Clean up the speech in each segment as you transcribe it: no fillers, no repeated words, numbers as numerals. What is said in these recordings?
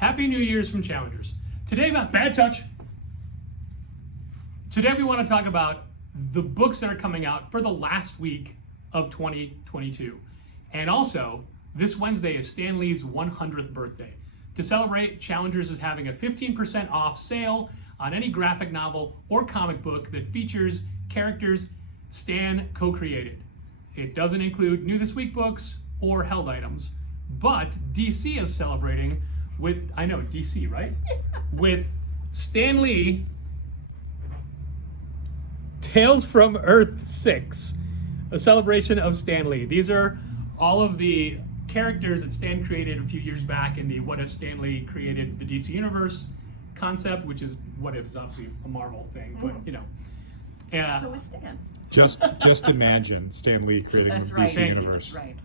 Happy New Year's from Challengers. Today about Bad Touch. Today we want to talk about the books that are coming out for the last week of 2022. And also, this Wednesday is Stan Lee's 100th birthday. To celebrate, Challengers is having a 15% off sale on any graphic novel or comic book that features characters Stan co-created. It doesn't include New This Week books or held items, but DC is celebrating with, I know, DC, right? With Stan Lee, Tales from Earth 6, a celebration of Stan Lee. These are all of the characters that Stan created a few years back in the What If Stan Lee Created the DC Universe concept, which is, What If is obviously a Marvel thing, but you know. So is Stan. Just imagine Stan Lee creating the DC Universe. That's right.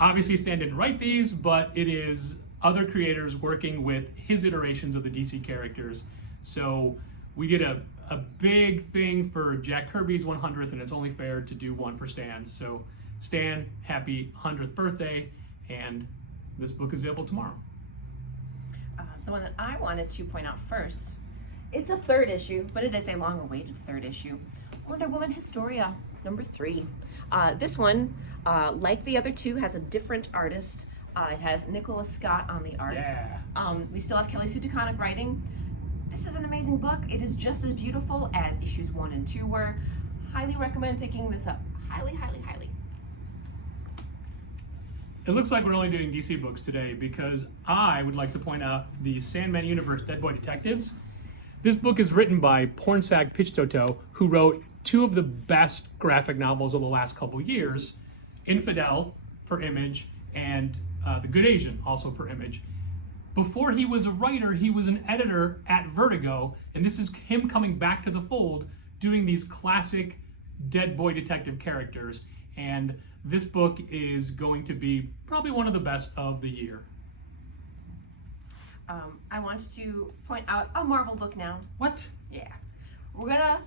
Obviously, Stan didn't write these, but it is other creators working with his iterations of the DC characters. So we did a big thing for Jack Kirby's 100th, and it's only fair to do one for Stan's. So Stan, happy 100th birthday, and this book is available tomorrow. The one that I wanted to point out first, it's a third issue, but it is a long-awaited third issue. Wonder Woman Historia, number 3. This one, like the other two, has a different artist. It has Nicholas Scott on the art. Yeah. We still have Kelly Sue DeConnick writing. This is an amazing book. It is just as beautiful as issues 1 and 2 were. Highly recommend picking this up. Highly, highly, highly. It looks like we're only doing DC books today because I would like to point out the Sandman Universe Dead Boy Detectives. This book is written by Pornsak Pichtoto, who wrote 2 of the best graphic novels of the last couple years, Infidel for Image and The Good Asian, also for Image. Before he was a writer, he was an editor at Vertigo, and this is him coming back to the fold, doing these classic Dead Boy Detective characters. And this book is going to be probably one of the best of the year. I want to point out a Marvel book now. What? Yeah. We're gonna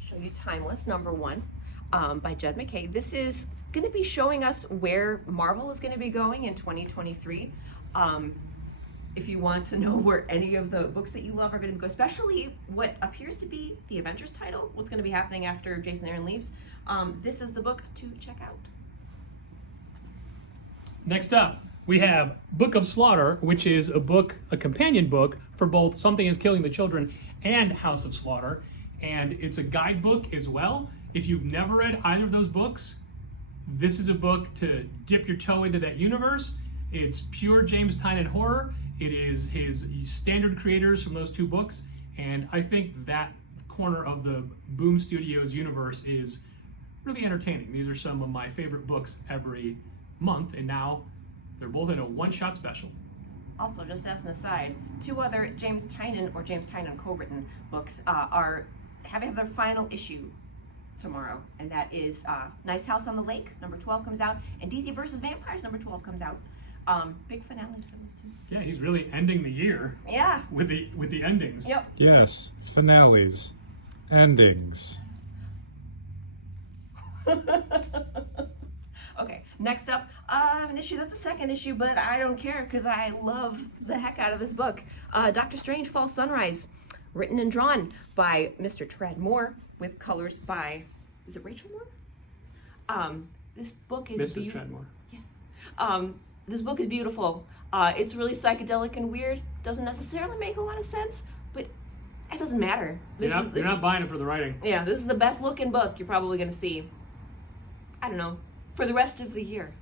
show you Timeless, number 1, by Jed MacKay. This is gonna be showing us where Marvel is gonna be going in 2023. If you want to know where any of the books that you love are gonna go, especially what appears to be the Avengers title, what's gonna be happening after Jason Aaron leaves, this is the book to check out. Next up, we have Book of Slaughter, which is a companion book for both Something is Killing the Children and House of Slaughter. And it's a guidebook as well. If you've never read either of those books, this is a book to dip your toe into that universe. It's pure James Tynion horror. It is his standard creators from those 2 books. And I think that corner of the Boom Studios universe is really entertaining. These are some of my favorite books every month, and now they're both in a one-shot special. Also, just as an aside, 2 other James Tynion or James Tynion co-written books have their final issue tomorrow, and that is Nice House on the Lake, number 12 comes out, and DC vs. Vampires, number 12 comes out. Big finales for those 2. Yeah, he's really ending the year. Yeah. With the endings. Yep. Yes, finales, endings. Okay, next up, an issue that's a second issue, but I don't care because I love the heck out of this book. Doctor Strange Fall Sunrise, written and drawn by Mr. Trad Moore, with colors by, is it Rachel Moore? This book is Mrs. Treadmore. Yes. This book is beautiful. It's really psychedelic and weird. Doesn't necessarily make a lot of sense, but it doesn't matter. You're not buying it for the writing. Yeah, this is the best looking book you're probably going to see, I don't know, for the rest of the year.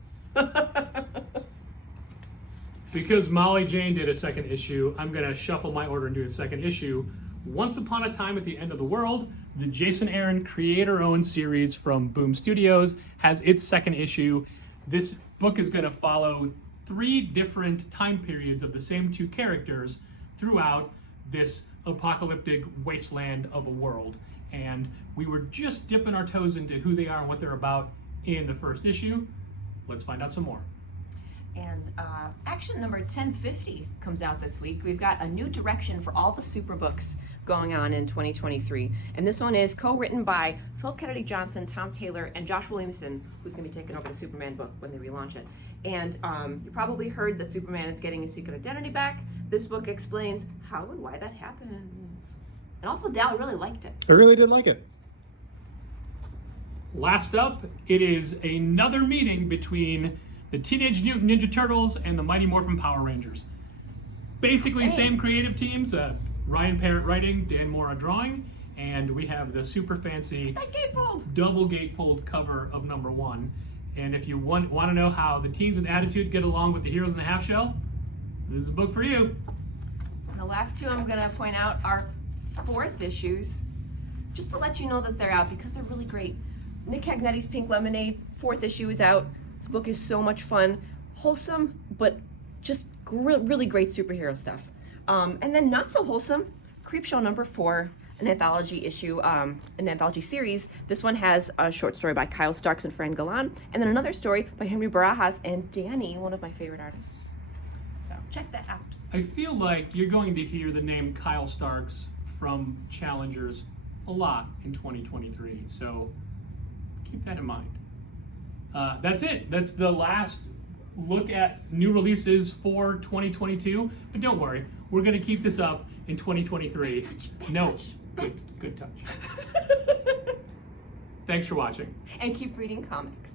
Because Molly Jane did a second issue, I'm going to shuffle my order and do a second issue. Once Upon a Time at the End of the World, the Jason Aaron creator-owned series from Boom Studios, has its second issue. This book is going to follow 3 different time periods of the same 2 characters throughout this apocalyptic wasteland of a world. And we were just dipping our toes into who they are and what they're about in the first issue. Let's find out some more. And Action number 1050 comes out this week. We've got a new direction for all the super books going on in 2023. And this one is co-written by Phil Kennedy Johnson, Tom Taylor, and Josh Williamson, who's going to be taking over the Superman book when they relaunch it. And you probably heard that Superman is getting his secret identity back. This book explains how and why that happens. And also, Dal really liked it. I really did like it. Last up, it is another meeting between the Teenage Mutant Ninja Turtles and the Mighty Morphin Power Rangers. Basically, Okay. same creative teams. Ryan Parrott writing, Dan Mora drawing, and we have the super fancy That gatefold! double gatefold cover of #1. And if you want to know how the teens with attitude get along with the heroes in the half shell, this is a book for you. And the last two I'm going to point out are 4th issues, just to let you know that they're out because they're really great. Nick Cagnetti's Pink Lemonade, 4th issue is out. This book is so much fun, wholesome, but just really great superhero stuff. And then not so wholesome, Creepshow #4, an anthology issue, an anthology series. This one has a short story by Kyle Starks and Fran Galan, and then another story by Henry Barajas and Danny, one of my favorite artists. So check that out. I feel like you're going to hear the name Kyle Starks from Challengers a lot in 2023, so keep that in mind. That's it. That's the last look at new releases for 2022, but don't worry, we're going to keep this up in 2023. Good touch. Thanks for watching. And keep reading comics.